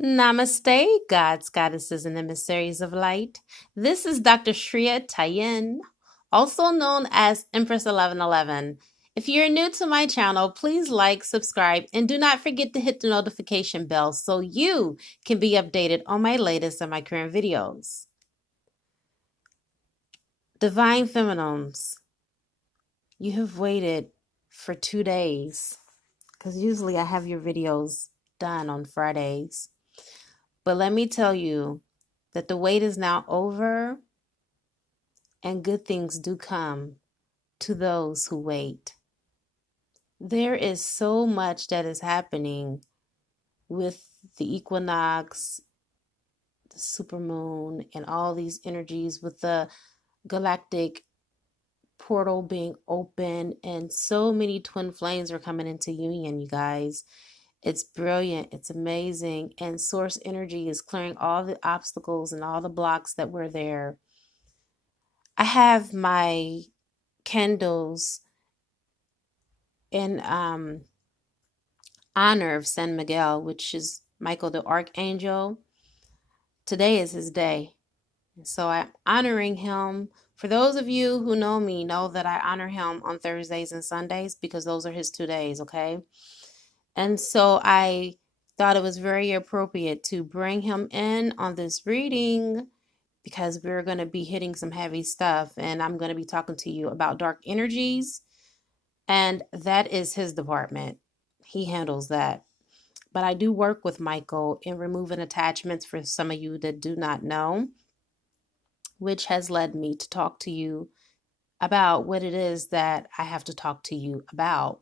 Namaste, gods, goddesses, and emissaries of light. This is Dr. Shreya Tajen, also known as Empress 1111. If you're new to my channel, please like, subscribe, and do not forget to hit the notification bell so you can be updated on my latest and my current videos. Divine Feminines, you have waited for 2 days because usually I have your videos done on Fridays. But let me tell you that the wait is now over and good things do come to those who wait. There is so much that is happening with the equinox, the supermoon, and all these energies with the galactic portal being open, and so many twin flames are coming into union, you guys. It's brilliant. It's amazing. And source energy is clearing all the obstacles and all the blocks that were there. I have my candles in honor of San Miguel, which is Michael the Archangel. Today is his day. So I'm honoring him. For those of you who know me, know that I honor him on Thursdays and Sundays because those are his 2 days, okay? And so I thought it was very appropriate to bring him in on this reading because we're going to be hitting some heavy stuff, and I'm going to be talking to you about dark energies, and that is his department. He handles that. But I do work with Michael in removing attachments for some of you that do not know, which has led me to talk to you about what it is that I have to talk to you about.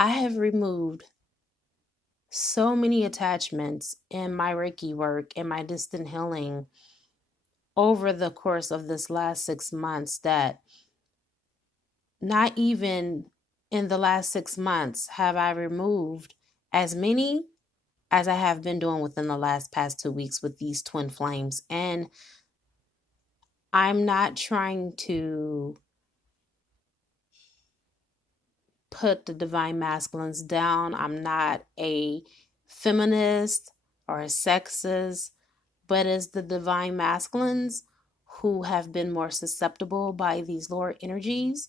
I have removed so many attachments in my Reiki work and my distant healing over the course of this last 6 months that not even in the last 6 months have I removed as many as I have been doing within the past 2 weeks with these twin flames. And I'm not trying to put the divine masculines down. I'm not a feminist or a sexist, but it's the divine masculines who have been more susceptible by these lower energies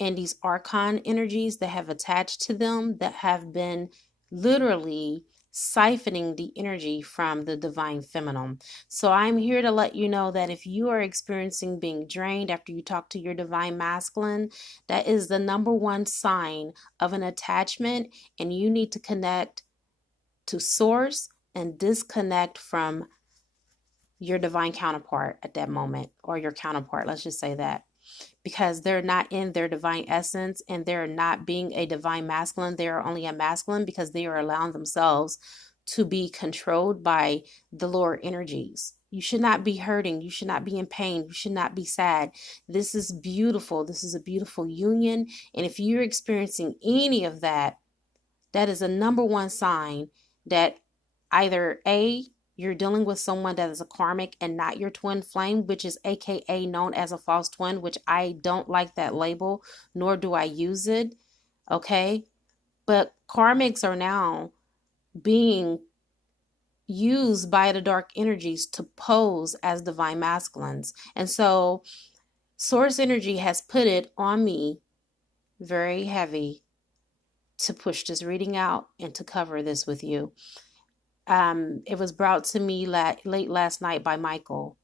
and these archon energies that have attached to them that have been literally siphoning the energy from the divine feminine. So I'm here to let you know that if you are experiencing being drained after you talk to your divine masculine, that is the #1 sign of an attachment, and you need to connect to source and disconnect from your divine counterpart at that moment, or your counterpart, let's just say that. Because they're not in their divine essence and they're not being a divine masculine. They are only a masculine because they are allowing themselves to be controlled by the lower energies. You should not be hurting. You should not be in pain. You should not be sad. This is beautiful. This is a beautiful union. And if you're experiencing any of that, that is a #1 sign that either A, you're dealing with someone that is a karmic and not your twin flame, which is AKA known as a false twin, which I don't like that label, nor do I use it. Okay. But karmics are now being used by the dark energies to pose as divine masculines. And so source energy has put it on me very heavy to push this reading out and to cover this with you. It was brought to me late last night by Michael,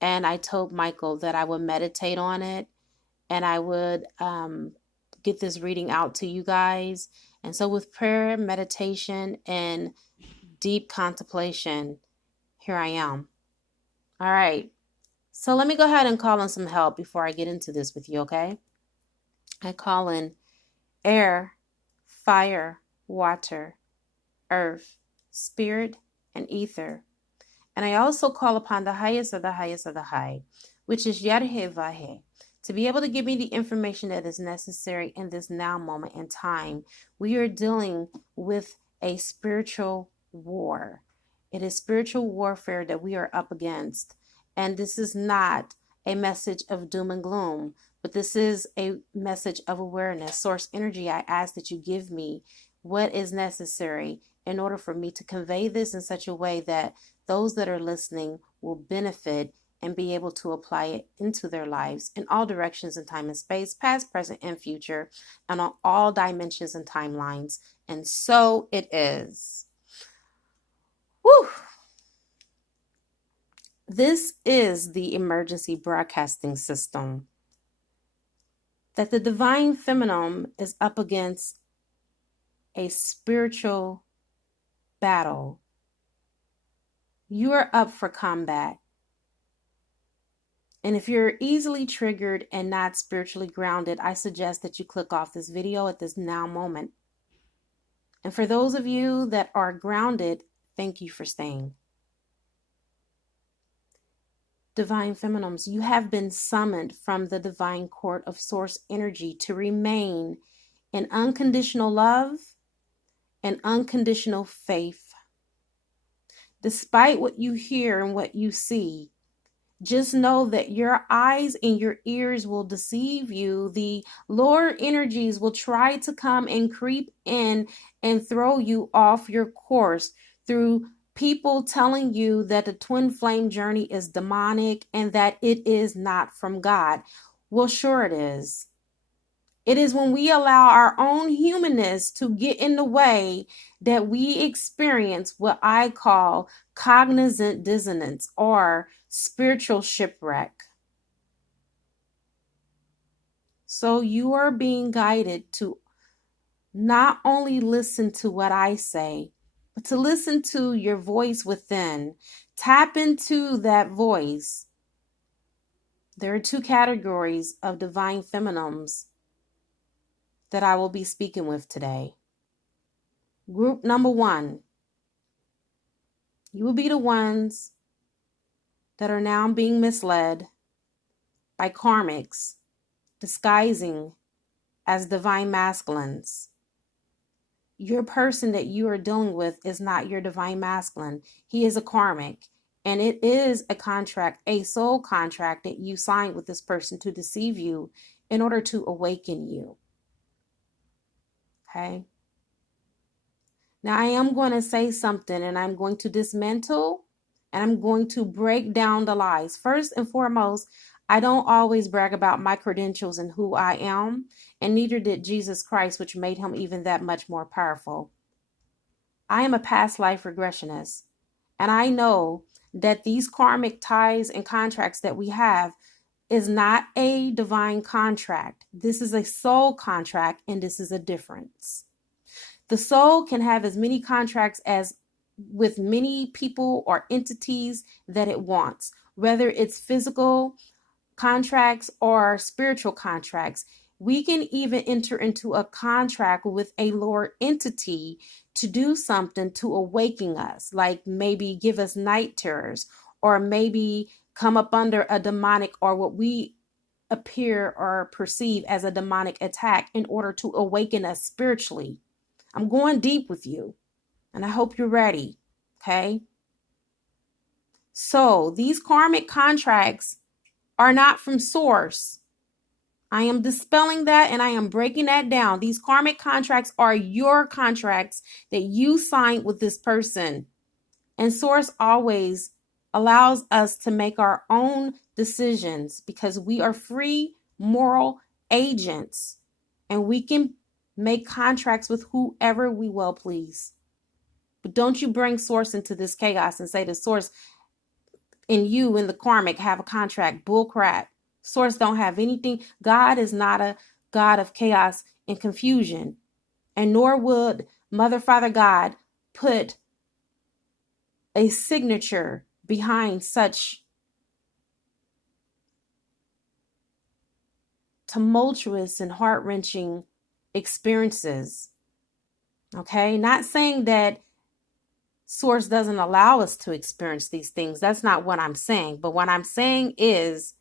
and I told Michael that I would meditate on it and I would get this reading out to you guys. And so with prayer, meditation, and deep contemplation, here I am. All right. So let me go ahead and call in some help before I get into this with you, okay? I call in air, fire, water, earth, spirit, and ether. And I also call upon the highest of the highest of the high, which is Yadhe, to be able to give me the information that is necessary in this now moment in time. We are dealing with a spiritual war. It is spiritual warfare that we are up against. And this is not a message of doom and gloom, but this is a message of awareness. Source energy, I ask that you give me what is necessary in order for me to convey this in such a way that those that are listening will benefit and be able to apply it into their lives in all directions in time and space, past, present, and future, and on all dimensions and timelines. And so it is. Whew. This is the emergency broadcasting system that the divine feminine is up against a spiritual battle. You are up for combat. And if you're easily triggered and not spiritually grounded, I suggest that you click off this video at this now moment. And for those of you that are grounded, thank you for staying. Divine Feminines, you have been summoned from the divine court of source energy to remain in unconditional love and unconditional faith. Despite what you hear and what you see, just know that your eyes and your ears will deceive you. The lower energies will try to come and creep in and throw you off your course through people telling you that the twin flame journey is demonic and that it is not from God. Well, sure it is. It is when we allow our own humanness to get in the way that we experience what I call cognizant dissonance or spiritual shipwreck. So you are being guided to not only listen to what I say, but to listen to your voice within. Tap into that voice. There are two categories of divine feminines that I will be speaking with today. Group number one, you will be the ones that are now being misled by karmics disguising as divine masculines. Your person that you are dealing with is not your divine masculine. He is a karmic, and it is a contract, a soul contract that you signed with this person to deceive you in order to awaken you. Okay. Now I am going to say something, and I'm going to dismantle and I'm going to break down the lies. First and foremost, I don't always brag about my credentials and who I am, and neither did Jesus Christ, which made him even that much more powerful. I am a past life regressionist, and I know that these karmic ties and contracts that we have is not a divine contract. This is a soul contract, and this is a difference. The soul can have as many contracts as with many people or entities that it wants, whether it's physical contracts or spiritual contracts. We can even enter into a contract with a lower entity to do something to awaken us, like maybe give us night terrors, or maybe come up under a demonic or what we appear or perceive as a demonic attack in order to awaken us spiritually. I'm going deep with you, and I hope you're ready, okay? So these karmic contracts are not from source. I am dispelling that, and I am breaking that down. These karmic contracts are your contracts that you signed with this person. And source always allows us to make our own decisions because we are free moral agents, and we can make contracts with whoever we well please. But don't you bring source into this chaos and say the source and you and the karmic have a contract. Bull crap. Source don't have anything. God is not a God of chaos and confusion. And nor would Mother, Father, God put a signature behind such tumultuous and heart-wrenching experiences. Okay? Not saying that source doesn't allow us to experience these things. That's not what I'm saying. But what I'm saying is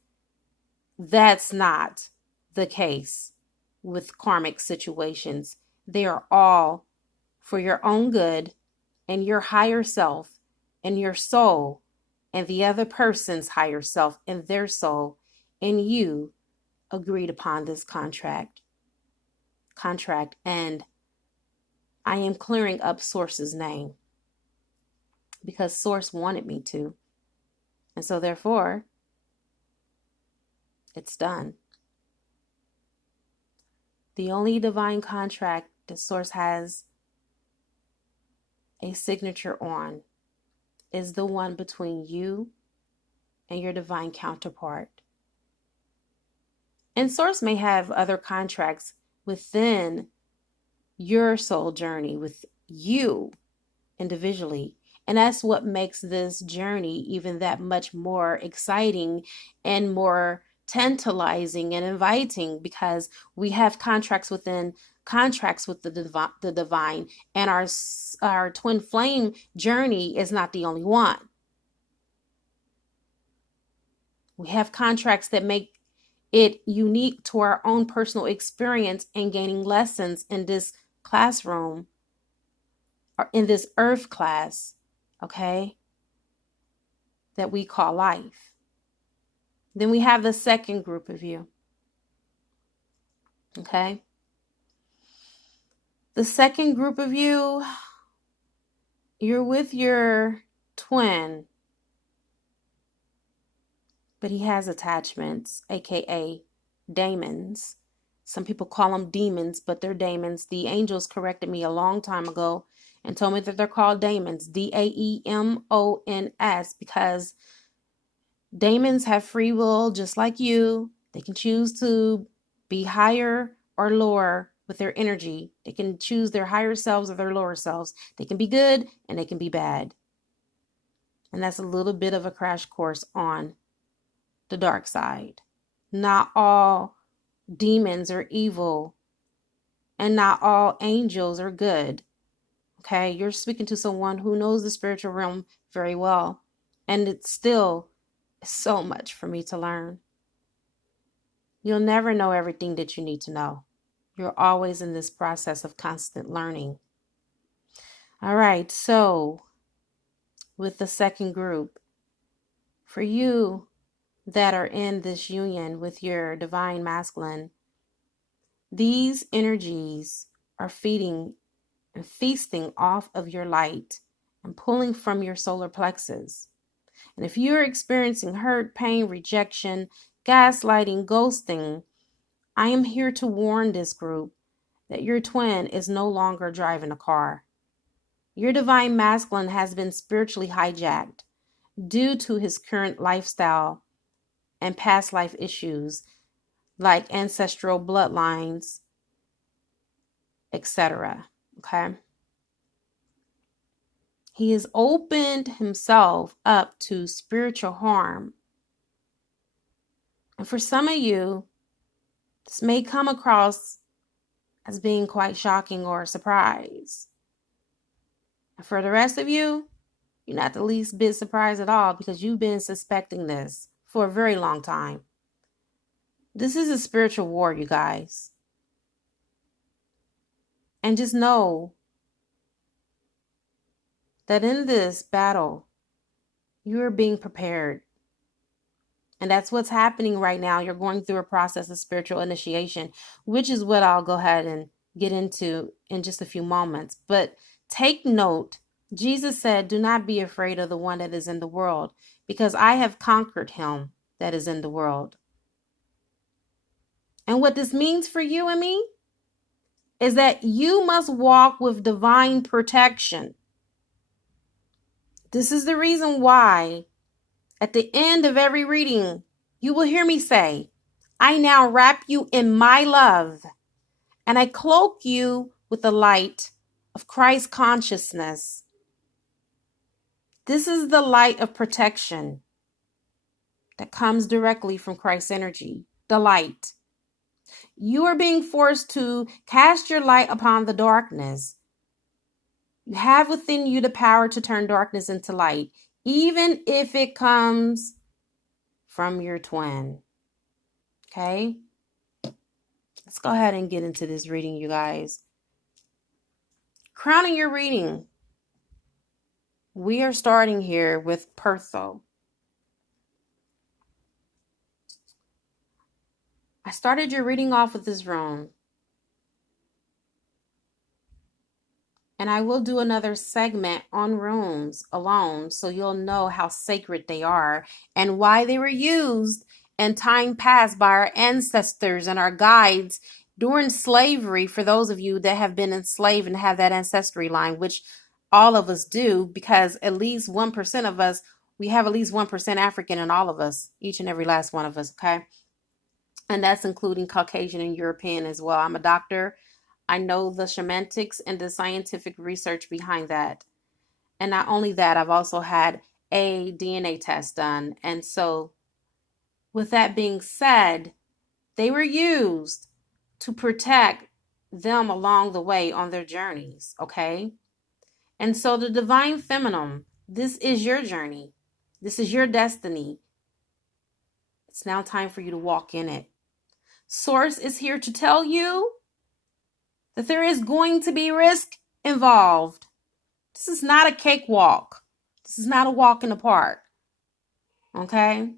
that's not the case with karmic situations. They are all for your own good and your higher self and your soul and the other person's higher self and their soul, and you agreed upon this contract. And I am clearing up Source's name because Source wanted me to. And so therefore, it's done. The only divine contract that Source has a signature on is the one between you and your divine counterpart. And Source may have other contracts within your soul journey with you individually. And that's what makes this journey even that much more exciting and more tantalizing and inviting, because we have contracts within contracts with the divine, and our twin flame journey is not the only one. We have contracts that make it unique to our own personal experience and gaining lessons in this classroom or in this earth class, okay, that we call life. Then we have the second group of you, okay? The second group of you, you're with your twin, but he has attachments, aka daemons. Some people call them demons, but they're daemons. The angels corrected me a long time ago and told me that they're called daemons, Daemons, because daemons have free will just like you. They can choose to be higher or lower with their energy. They can choose their higher selves or their lower selves. They can be good and they can be bad. And that's a little bit of a crash course on the dark side. Not all demons are evil and not all angels are good. Okay, you're speaking to someone who knows the spiritual realm very well, and it's still so much for me to learn. You'll never know everything that you need to know. You're always in this process of constant learning. All right, so with the second group, for you that are in this union with your divine masculine, these energies are feeding and feasting off of your light and pulling from your solar plexus. And if you're experiencing hurt, pain, rejection, gaslighting, ghosting, I am here to warn this group that your twin is no longer driving a car. Your divine masculine has been spiritually hijacked due to his current lifestyle and past life issues like ancestral bloodlines, etc. Okay? He has opened himself up to spiritual harm. And for some of you, this may come across as being quite shocking or a surprise. And for the rest of you, you're not the least bit surprised at all, because you've been suspecting this for a very long time. This is a spiritual war, you guys. And just know that in this battle, you are being prepared. And that's what's happening right now. You're going through a process of spiritual initiation, which is what I'll go ahead and get into in just a few moments. But take note, Jesus said, do not be afraid of the one that is in the world, because I have conquered him that is in the world. And what this means for you and me is that you must walk with divine protection. This is the reason why at the end of every reading, you will hear me say, I now wrap you in my love, and I cloak you with the light of Christ consciousness. This is the light of protection that comes directly from Christ's energy, the light. You are being forced to cast your light upon the darkness. You have within you the power to turn darkness into light, even if it comes from your twin. Okay? Let's go ahead and get into this reading, you guys. Crowning your reading, we are starting here with Pertho. I started your reading off with this rune. And I will do another segment on runes alone so you'll know how sacred they are and why they were used in time past by our ancestors and our guides during slavery, for those of you that have been enslaved and have that ancestry line, which all of us do, because at least 1% of us, we have at least 1% African in all of us, each and every last one of us, okay? And that's including Caucasian and European as well. I'm a doctor. I know the semantics and the scientific research behind that. And not only that, I've also had a DNA test done. And so, with that being said, they were used to protect them along the way on their journeys, okay? And so, the divine feminine, this is your journey. This is your destiny. It's now time for you to walk in it. Source is here to tell you that there is going to be risk involved. This is not a cakewalk. This is not a walk in the park. Okay?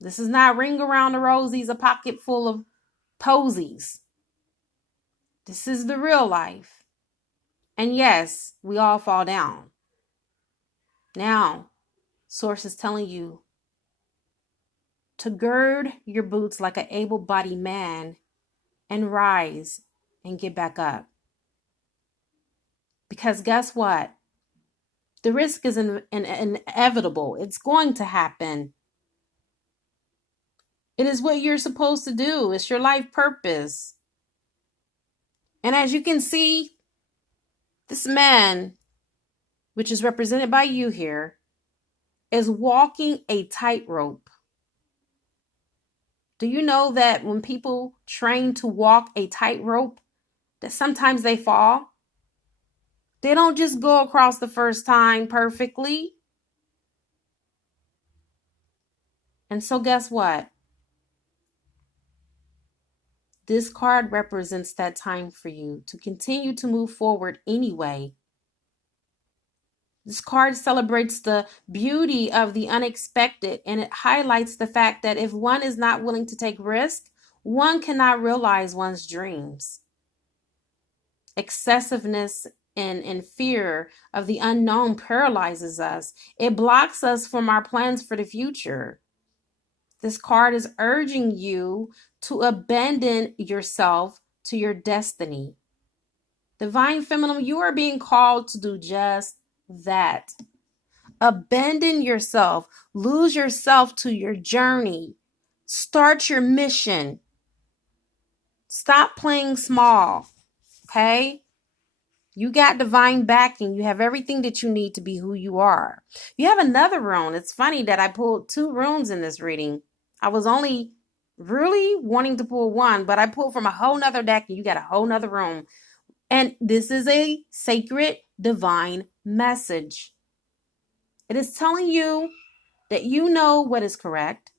This is not ring around the rosies, a pocket full of posies. This is the real life. And yes, we all fall down. Now, Source is telling you to gird your boots like an able-bodied man and rise and get back up. Because guess what? The risk is inevitable. It's going to happen. It is what you're supposed to do. It's your life purpose. And as you can see, this man, which is represented by you here, is walking a tightrope. Do you know that when people train to walk a tightrope, that sometimes they fall? They don't just go across the first time perfectly. And so guess what? This card represents that time for you to continue to move forward anyway. This card celebrates the beauty of the unexpected, and it highlights the fact that if one is not willing to take risk, one cannot realize one's dreams. Excessiveness and fear of the unknown paralyzes us. It blocks us from our plans for the future. This card is urging you to abandon yourself to your destiny. Divine Feminine, you are being called to do just that. Abandon yourself. Lose yourself to your journey. Start your mission. Stop playing small. Okay? You got divine backing. You have everything that you need to be who you are. You have another rune. It's funny that I pulled 2 runes in this reading. I was only really wanting to pull one, but I pulled from a whole nother deck and you got a whole nother rune. And this is a sacred divine message. It is telling you that you know what is correct.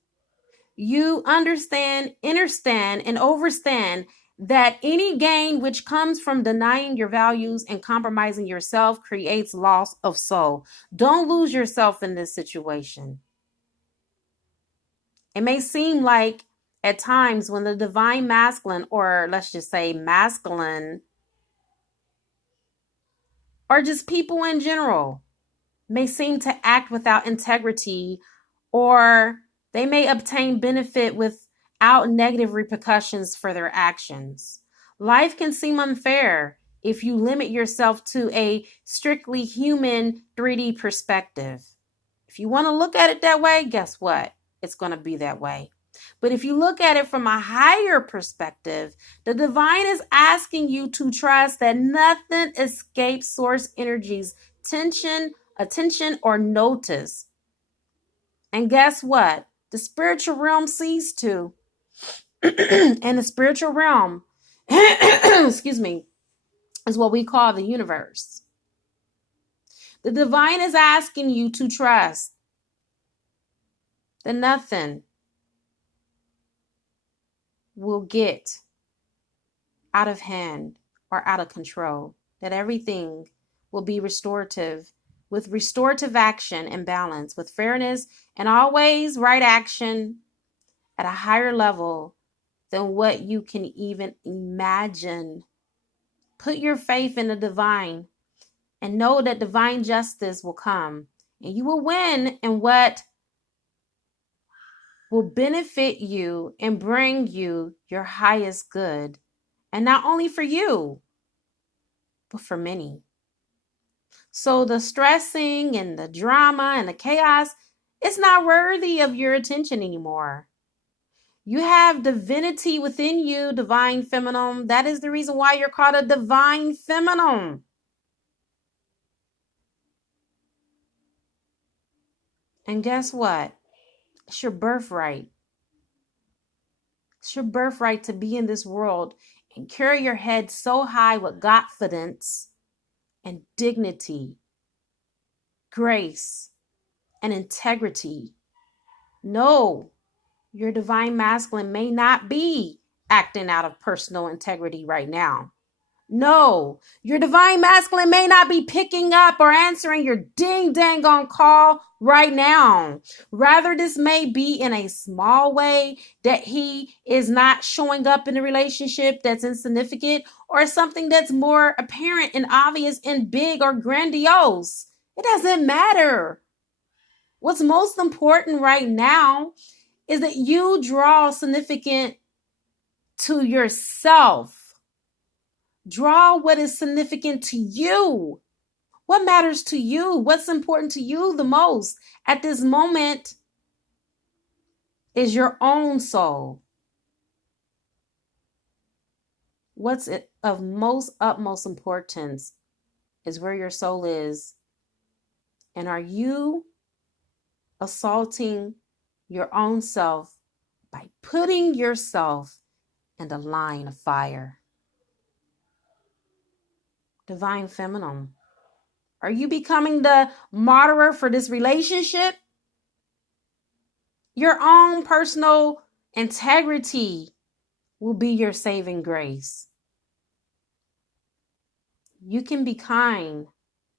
You understand, understand, and overstand that any gain which comes from denying your values and compromising yourself creates loss of soul. Don't lose yourself in this situation. It may seem like at times when the divine masculine, or let's just say masculine, or just people in general, may seem to act without integrity, or they may obtain benefit without negative repercussions for their actions. Life can seem unfair if you limit yourself to a strictly human 3D perspective. If you want to look at it that way, guess what? It's going to be that way. But if you look at it from a higher perspective, the divine is asking you to trust that nothing escapes source energies, attention, or notice. And guess what? The spiritual realm sees too. And the spiritual realm, excuse me, is what we call the universe. The divine is asking you to trust that nothing will get out of hand or out of control, that everything will be restorative, with restorative action and balance, with fairness and always right action at a higher level than what you can even imagine. Put your faith in the divine and know that divine justice will come and you will win in what will benefit you and bring you your highest good. And not only for you, but for many. So the stressing and the drama and the chaos, it's not worthy of your attention anymore. You have divinity within you, divine feminine. That is the reason why you're called a divine feminine. And guess what? It's your birthright. It's your birthright to be in this world and carry your head so high with confidence and dignity, grace, and integrity. No, your divine masculine may not be acting out of personal integrity right now. No, your divine masculine may not be picking up or answering your ding dang on call right now. Rather, this may be in a small way that he is not showing up in a relationship that's insignificant or something that's more apparent and obvious and big or grandiose. It doesn't matter. What's most important right now is that you draw significant to yourself. Draw what is significant to you. What matters to you? What's important to you the most at this moment is your own soul. What's of most utmost importance is where your soul is. And are you assaulting your own self by putting yourself in the line of fire? Divine feminine. Are you becoming the martyr for this relationship? Your own personal integrity will be your saving grace. You can be kind,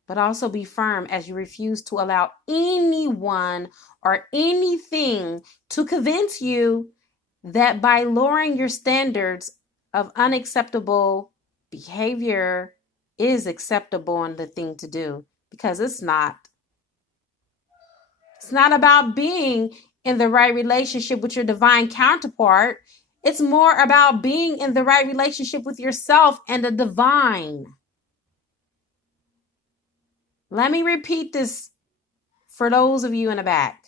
but also be firm as you refuse to allow anyone or anything to convince you that by lowering your standards of unacceptable behavior is acceptable and the thing to do, because it's not. It's not about being in the right relationship with your divine counterpart. It's more about being in the right relationship with yourself and the divine. Let me repeat this for those of you in the back.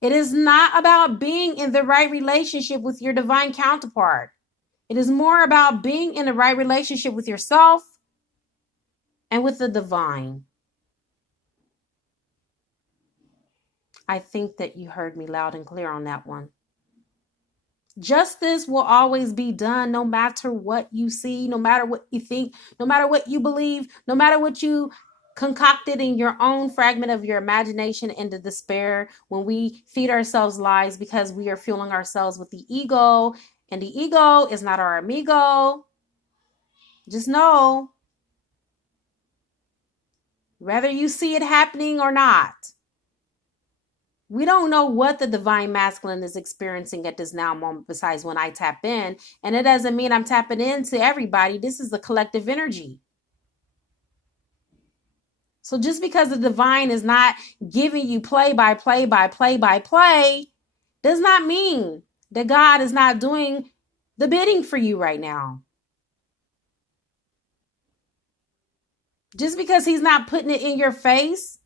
It is not about being in the right relationship with your divine counterpart. It is more about being in the right relationship with yourself and with the divine. I think that you heard me loud and clear on that one. Justice will always be done no matter what you see, no matter what you think, no matter what you believe, no matter what you concocted in your own fragment of your imagination into despair when we feed ourselves lies because we are fueling ourselves with the ego, and the ego is not our amigo. Just know, whether you see it happening or not, we don't know what the divine masculine is experiencing at this now moment besides when I tap in. And it doesn't mean I'm tapping into everybody. This is the collective energy. So just because the divine is not giving you play by play does not mean that God is not doing the bidding for you right now. Just because he's not putting it in your face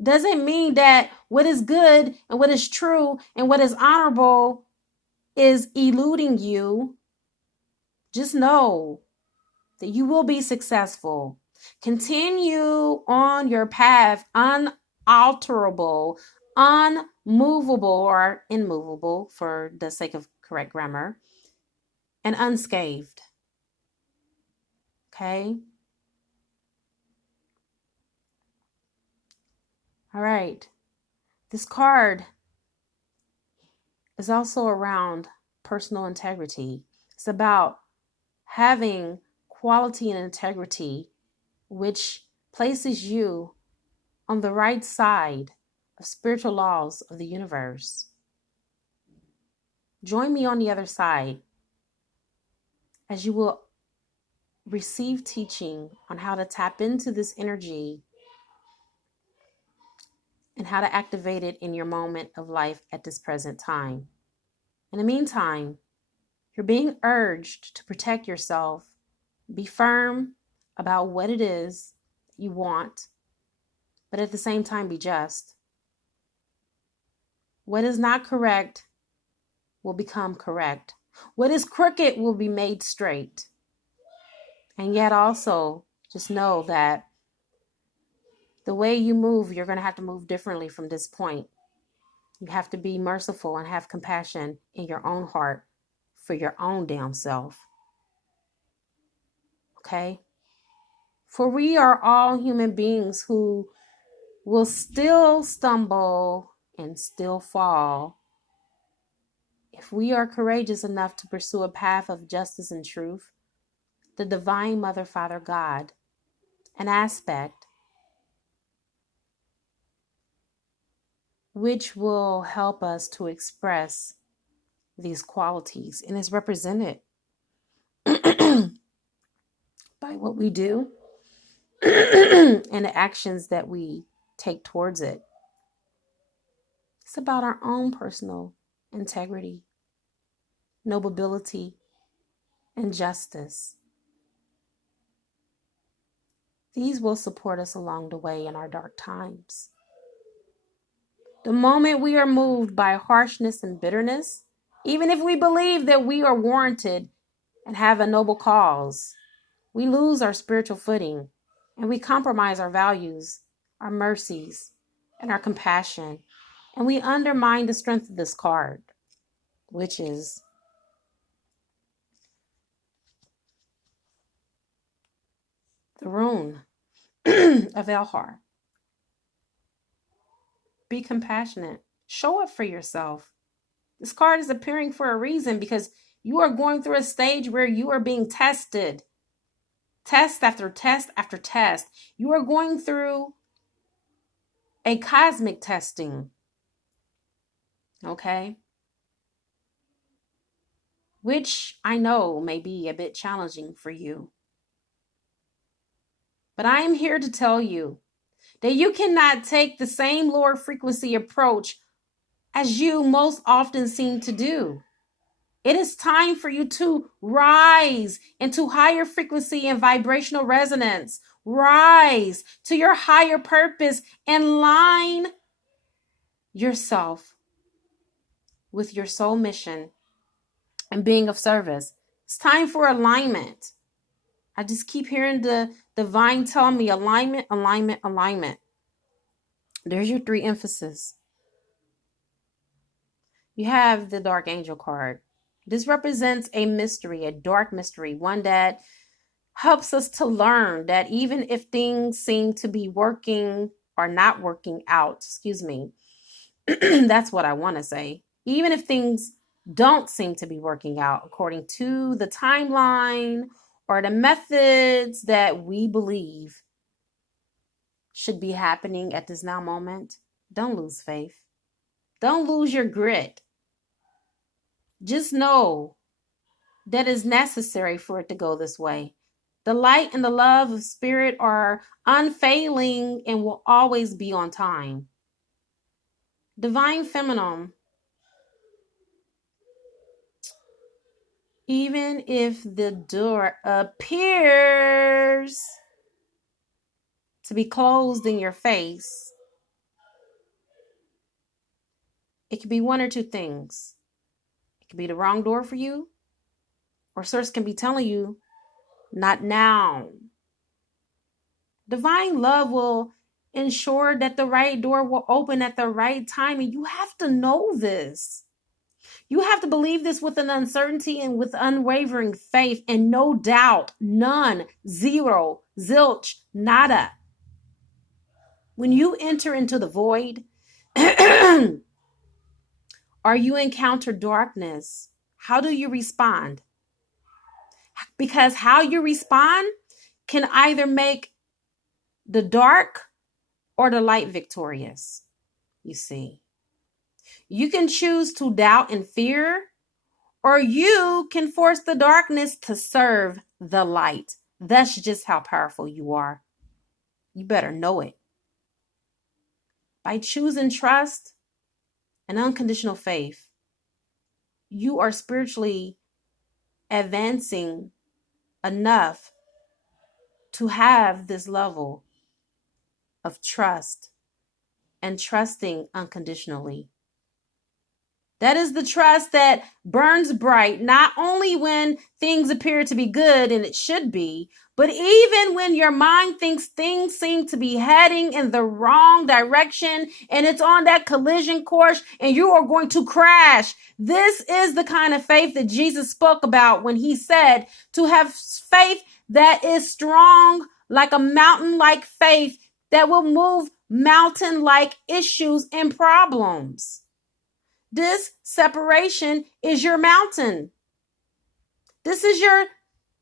doesn't mean that what is good and what is true and what is honorable is eluding you. Just know that you will be successful. Continue on your path, unalterable, unmovable or immovable for the sake of correct grammar, and unscathed. Okay? All right. This card is also around personal integrity. It's about having quality and integrity, which places you on the right side of spiritual laws of the universe. Join me on the other side as you will receive teaching on how to tap into this energy and how to activate it in your moment of life at this present time. In the meantime, you're being urged to protect yourself. Be firm about what it is you want, but at the same time, be just. What is not correct will become correct. What is crooked will be made straight. And yet also, just know that the way you move, you're going to have to move differently from this point. You have to be merciful and have compassion in your own heart for your own damn self. Okay? For we are all human beings who will still stumble and still fall. If we are courageous enough to pursue a path of justice and truth, the Divine Mother, Father, God, an aspect which will help us to express these qualities, and is represented by what we do and the actions that we take towards it. It's about our own personal integrity, nobility, and justice. These will support us along the way in our dark times. The moment we are moved by harshness and bitterness, even if we believe that we are warranted and have a noble cause, we lose our spiritual footing and we compromise our values, our mercies, and our compassion. And we undermine the strength of this card, which is the rune of Elhar. Be compassionate. Show up for yourself. This card is appearing for a reason because you are going through a stage where you are being tested. Test after test after test. You are going through a cosmic testing. Okay? Which I know may be a bit challenging for you. But I am here to tell you that you cannot take the same lower frequency approach as you most often seem to do. It is time for you to rise into higher frequency and vibrational resonance. Rise to your higher purpose and line yourself with your soul mission and being of service. It's time for alignment. I just keep hearing the divine tell me alignment, alignment, alignment. There's your 3 emphasis. You have the Dark Angel card. This represents a mystery, a dark mystery, one that helps us to learn that even if things seem to be working or not working out, that's what I want to say. Even if things don't seem to be working out according to the timeline or the methods that we believe should be happening at this now moment, don't lose faith. Don't lose your grit. Just know that it's necessary for it to go this way. The light and the love of spirit are unfailing and will always be on time. Divine Feminine, even if the door appears to be closed in your face, it could be one or 2 things. It could be the wrong door for you, or source can be telling you, not now. Divine love will ensure that the right door will open at the right time, and you have to know this. You have to believe this with an uncertainty and with unwavering faith and no doubt, none, zero, zilch, nada. When you enter into the void, or you encounter darkness, how do you respond? Because how you respond can either make the dark or the light victorious. You see, you can choose to doubt and fear, or you can force the darkness to serve the light. That's just how powerful you are. You better know it. By choosing trust and unconditional faith, you are spiritually advancing enough to have this level of trust and trusting unconditionally. That is the trust that burns bright, not only when things appear to be good, and it should be, but even when your mind thinks things seem to be heading in the wrong direction and it's on that collision course and you are going to crash. This is the kind of faith that Jesus spoke about when he said to have faith that is strong, like a mountain-like faith that will move mountain-like issues and problems. This separation is your mountain. This is your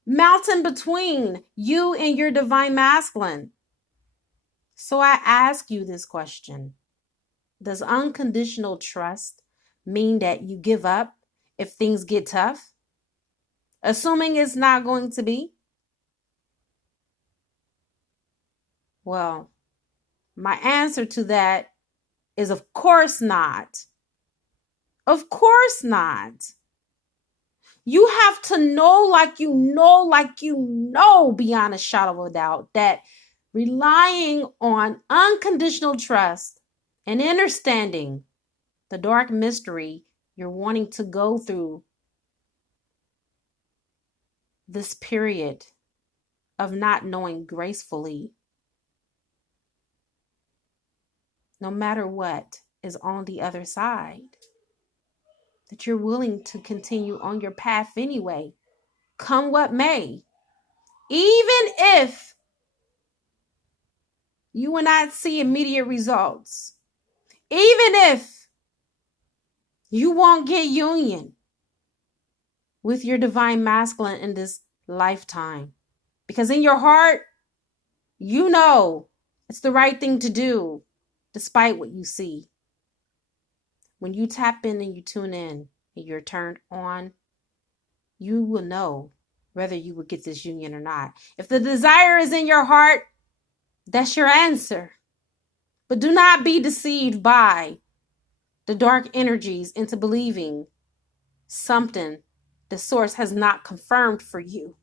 mountain between you and your divine masculine. So I ask you this question. Does unconditional trust mean that you give up if things get tough? Assuming it's not going to be? Well, my answer to that is of course not. Of course not. You have to know, like you know, beyond a shadow of a doubt, that relying on unconditional trust and understanding the dark mystery you're wanting to go through this period of not knowing gracefully, no matter what is on the other side, that you're willing to continue on your path anyway, come what may. Even if you will not see immediate results, even if you won't get union with your divine masculine in this lifetime, because in your heart, you know it's the right thing to do, despite what you see. When you tap in and you tune in and you're turned on, you will know whether you will get this union or not. If the desire is in your heart, that's your answer. But do not be deceived by the dark energies into believing something the source has not confirmed for you.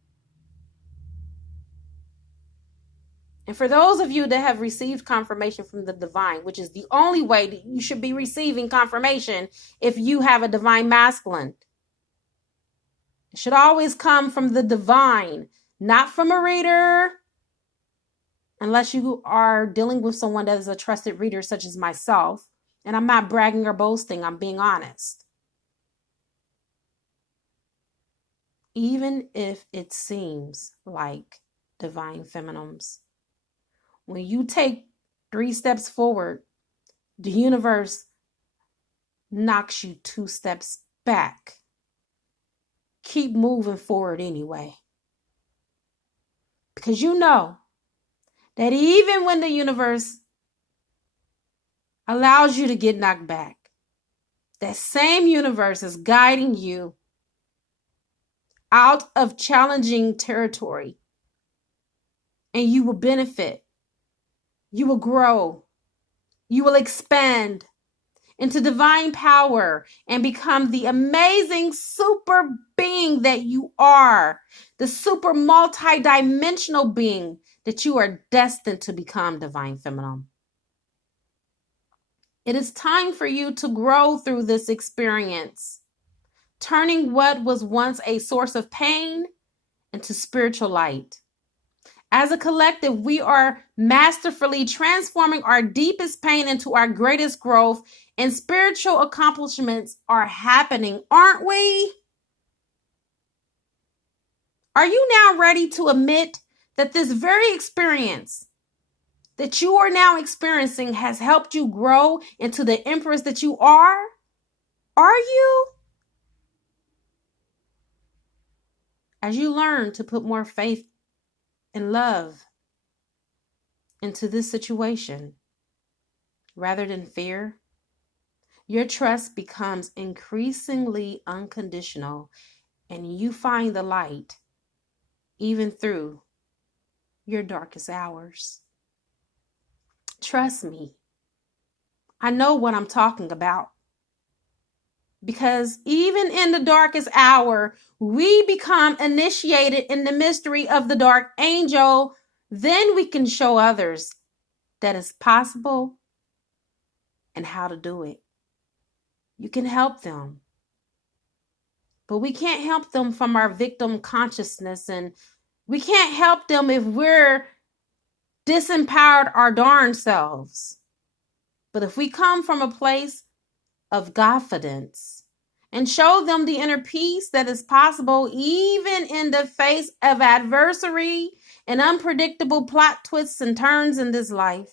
And for those of you that have received confirmation from the divine, which is the only way that you should be receiving confirmation if you have a divine masculine, it should always come from the divine, not from a reader, unless you are dealing with someone that is a trusted reader such as myself. And I'm not bragging or boasting, I'm being honest. Even if it seems like divine feminines, when you take 3 steps forward, the universe knocks you 2 steps back. Keep moving forward anyway. Because you know that even when the universe allows you to get knocked back, that same universe is guiding you out of challenging territory, and you will benefit. You will grow. You will expand into divine power and become the amazing super being that you are, the super multi-dimensional being that you are destined to become, divine feminine. It is time for you to grow through this experience, turning what was once a source of pain into spiritual light. As a collective, we are masterfully transforming our deepest pain into our greatest growth, and spiritual accomplishments are happening, aren't we? Are you now ready to admit that this very experience that you are now experiencing has helped you grow into the empress that you are? Are you? As you learn to put more faith and love into this situation rather than fear, your trust becomes increasingly unconditional, and you find the light even through your darkest hours. Trust me. I know what I'm talking about. Because even in the darkest hour, we become initiated in the mystery of the dark angel. Then we can show others that it's possible and how to do it. You can help them. But we can't help them from our victim consciousness, and we can't help them if we're disempowered our darn selves. But if we come from a place of confidence and show them the inner peace that is possible even in the face of adversity and unpredictable plot twists and turns in this life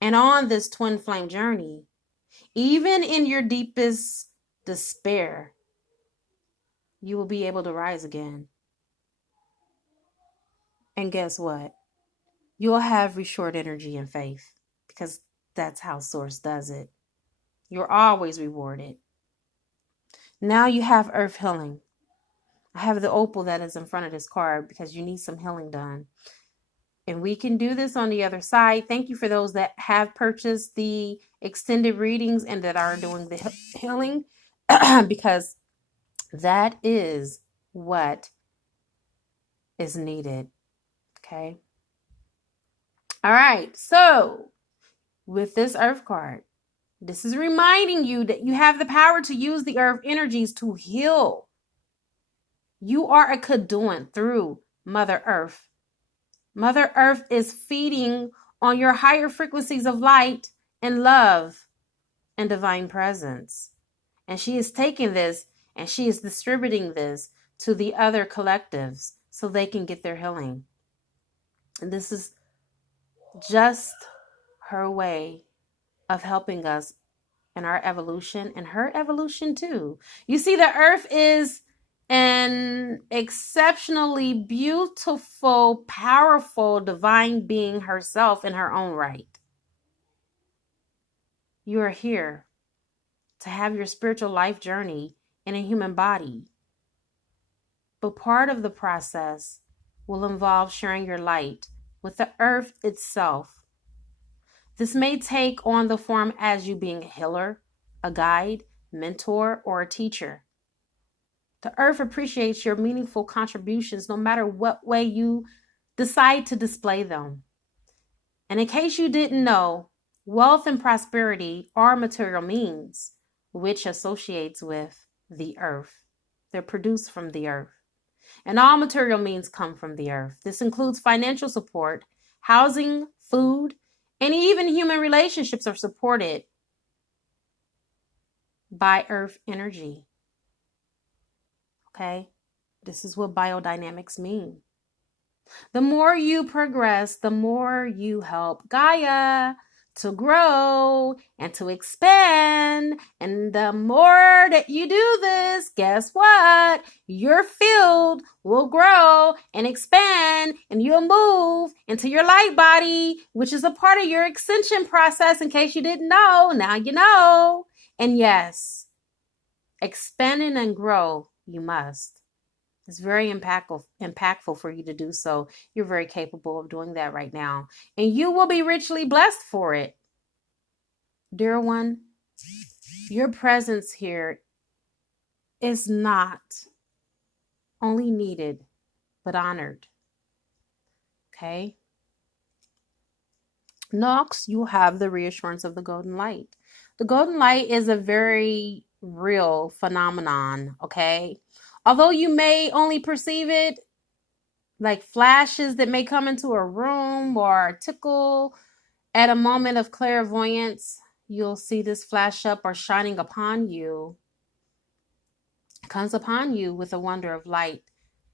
and on this twin flame journey, even in your deepest despair, you will be able to rise again. And guess what? You'll have restored energy and faith, because that's how Source does it. You're always rewarded. Now you have earth healing. I have the opal that is in front of this card because you need some healing done. And we can do this on the other side. Thank you for those that have purchased the extended readings and that are doing the healing because that is what is needed. Okay. All right. So with this earth card, this is reminding you that you have the power to use the earth energies to heal. You are a conduit through Mother Earth. Mother Earth is feeding on your higher frequencies of light and love and divine presence. And she is taking this and she is distributing this to the other collectives so they can get their healing. And this is just her way of helping us in our evolution and her evolution too. You see, the earth is an exceptionally beautiful, powerful, divine being herself in her own right. You are here to have your spiritual life journey in a human body. But part of the process will involve sharing your light with the earth itself. This may take on the form as you being a healer, a guide, mentor, or a teacher. The earth appreciates your meaningful contributions no matter what way you decide to display them. And in case you didn't know, wealth and prosperity are material means which associates with the earth. They're produced from the earth. And all material means come from the earth. This includes financial support, housing, food, and even human relationships are supported by earth energy. Okay? This is what biodynamics mean. The more you progress, the more you help Gaia to grow and to expand. And the more that you do this, guess what? Your field will grow and expand, and you'll move into your light body, which is a part of your ascension process. In case you didn't know, now you know. And yes, expanding and grow, you must. It's very impactful for you to do so. You're very capable of doing that right now. And you will be richly blessed for it. Dear one, your presence here is not only needed, but honored. Okay? Next, you have the reassurance of the golden light. The golden light is a very real phenomenon, okay? Although you may only perceive it like flashes that may come into a room or tickle at a moment of clairvoyance, you'll see this flash up or shining upon you. It comes upon you with a wonder of light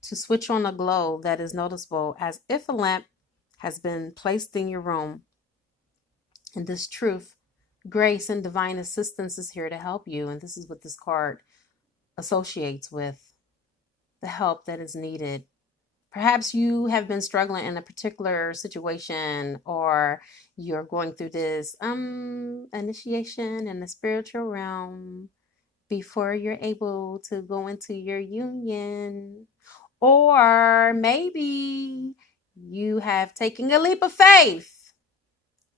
to switch on a glow that is noticeable as if a lamp has been placed in your room. And this truth, grace, and divine assistance is here to help you. And this is what this card associates with. The help that is needed. Perhaps you have been struggling in a particular situation, or you're going through this initiation in the spiritual realm before you're able to go into your union. Or maybe You have taken a leap of faith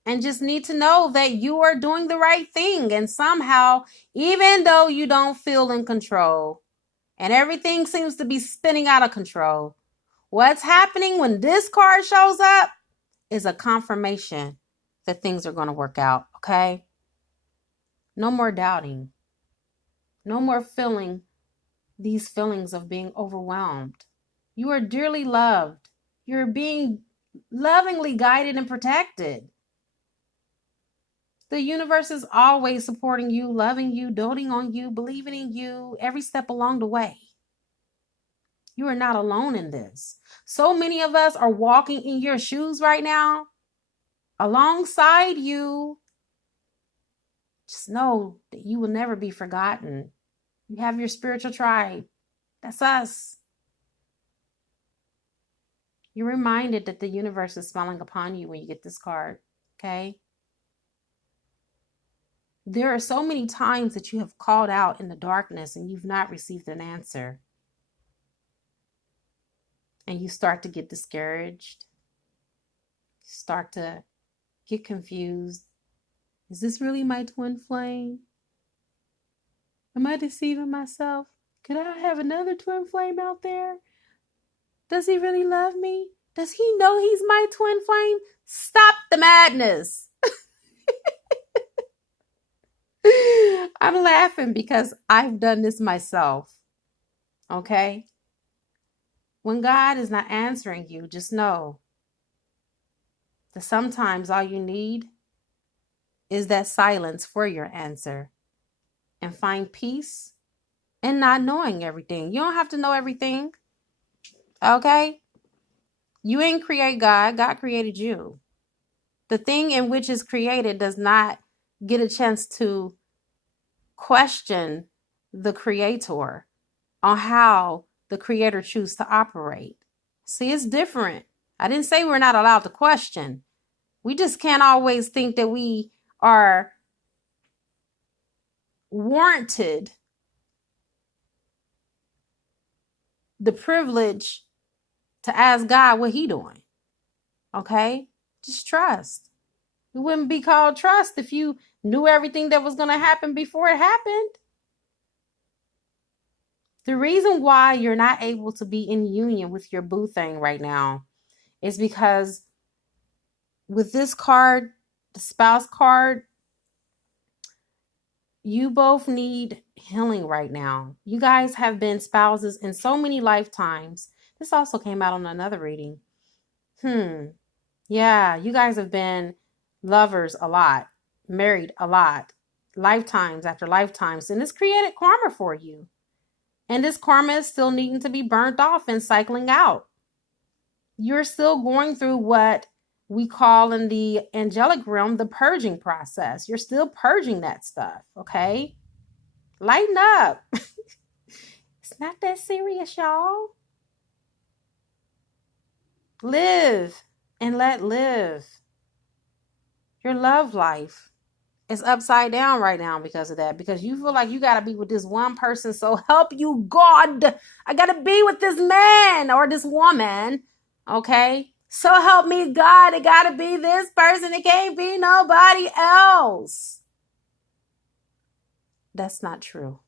and just need to know that you are doing the right thing. And somehow, even though you don't feel in control and everything seems to be spinning out of control, what's happening when this card shows up is a confirmation that things are going to work out, okay? No more doubting. No more feeling these feelings of being overwhelmed. You are dearly loved. You're being lovingly guided and protected. The universe is always supporting you, loving you, doting on you, believing in you every step along the way. You are not alone in this. So many of us are walking in your shoes right now, alongside you. Just know that you will never be forgotten. You have your spiritual tribe. That's us. You're reminded that the universe is smiling upon you when you get this card, okay? There are so many times that you have called out in the darkness and you've not received an answer. And you start to get discouraged. You start to get confused. Is this really my twin flame? Am I deceiving myself? Could I have another twin flame out there? Does he really love me? Does he know he's my twin flame? Stop the madness. I'm laughing because I've done this myself. Okay? When God is not answering you, just know that sometimes all you need is that silence for your answer. And find peace in not knowing everything. You don't have to know everything. Okay? You ain't create God. God created you. The thing in which is created does not get a chance to question the creator on how the creator chooses to operate. See, it's different. I didn't say we're not allowed to question. We just can't always think that we are warranted the privilege to ask God what he doing. Okay? Just trust. It wouldn't be called trust if you knew everything that was going to happen before it happened. The reason why you're not able to be in union with your boo thing right now is because with this card, the spouse card, you both need healing right now. You guys have been spouses in so many lifetimes. This also came out on another reading. Yeah, you guys have been lovers a lot, married a lot, lifetimes after lifetimes, and it's created karma for you. And this karma is still needing to be burnt off and cycling out. You're still going through what we call in the angelic realm the purging process. You're still purging that stuff, okay? Lighten up. It's not that serious, y'all. Live and let live. Your love life is upside down right now because of that. Because you feel like you got to be with this one person. So help you, God. I got to be with this man or this woman. Okay? So help me, God. It got to be this person. It can't be nobody else. That's not true.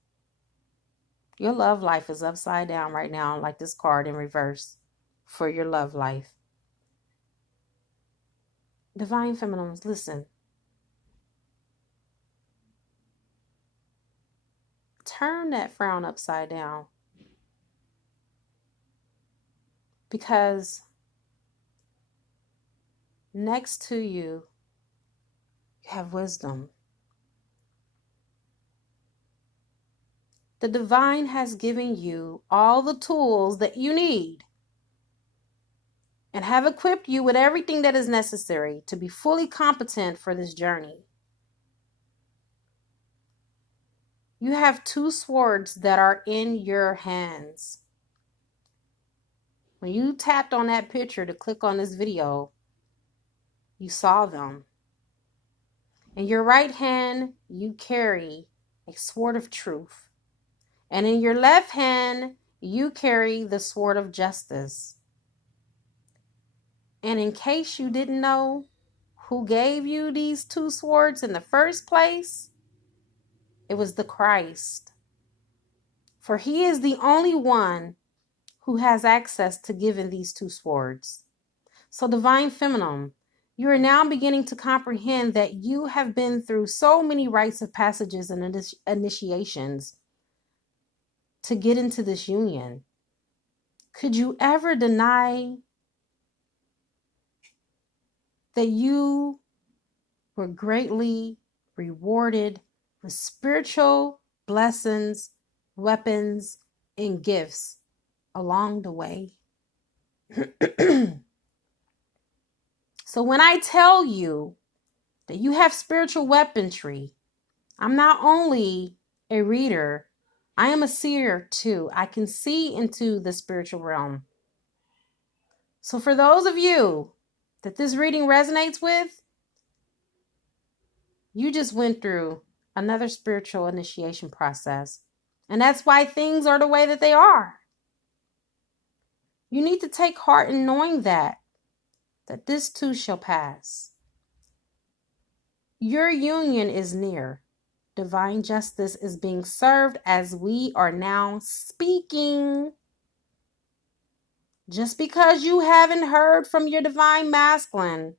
Your love life is upside down right now, like this card in reverse for your love life. Divine Feminines, listen. Turn that frown upside down. Because next to you, you have wisdom. The divine has given you all the tools that you need and have equipped you with everything that is necessary to be fully competent for this journey. You have 2 swords that are in your hands. When you tapped on that picture to click on this video, you saw them. In your right hand, you carry a sword of truth. And in your left hand, you carry the sword of justice. And in case you didn't know who gave you these two swords in the first place, it was the Christ. For he is the only one who has access to giving these two swords. So, Divine Feminine, you are now beginning to comprehend that you have been through so many rites of passages and initiations to get into this union. Could you ever deny that you were greatly rewarded with spiritual blessings, weapons, and gifts along the way? So when I tell you that you have spiritual weaponry, I'm not only a reader, I am a seer too. I can see into the spiritual realm. So for those of you that this reading resonates with, you just went through another spiritual initiation process. And that's why things are the way that they are. You need to take heart in knowing that this too shall pass. Your union is near. Divine justice is being served as we are now speaking. Just because you haven't heard from your divine masculine,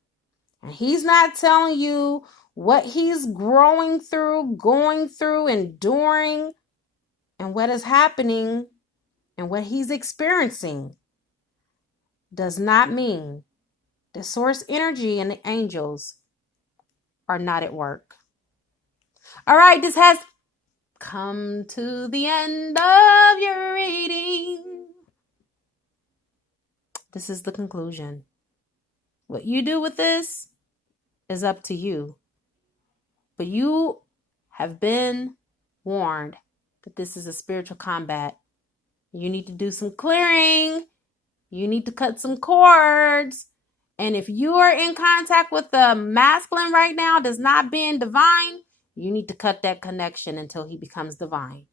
and he's not telling you what he's going through, enduring, and what is happening, and what he's experiencing, does not mean the source energy and the angels are not at work. All right, this has come to the end of your reading. This is the conclusion. What you do with this is up to you. But you have been warned that this is a spiritual combat. You need to do some clearing. You need to cut some cords. And if you are in contact with the masculine right now that's not being divine, you need to cut that connection until he becomes divine.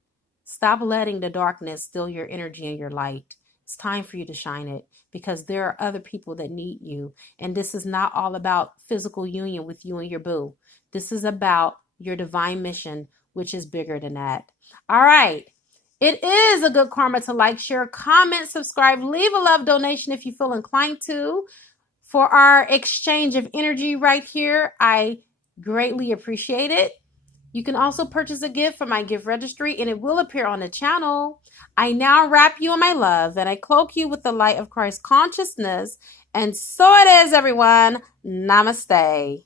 Stop letting the darkness steal your energy and your light. It's time for you to shine it, because there are other people that need you. And this is not all about physical union with you and your boo. This is about your divine mission, which is bigger than that. All right. It is a good karma to like, share, comment, subscribe, leave a love donation if you feel inclined to. For our exchange of energy right here, I greatly appreciate it. You can also purchase a gift from my gift registry, and it will appear on the channel. I now wrap you in my love, and I cloak you with the light of Christ consciousness. And so it is, everyone. Namaste.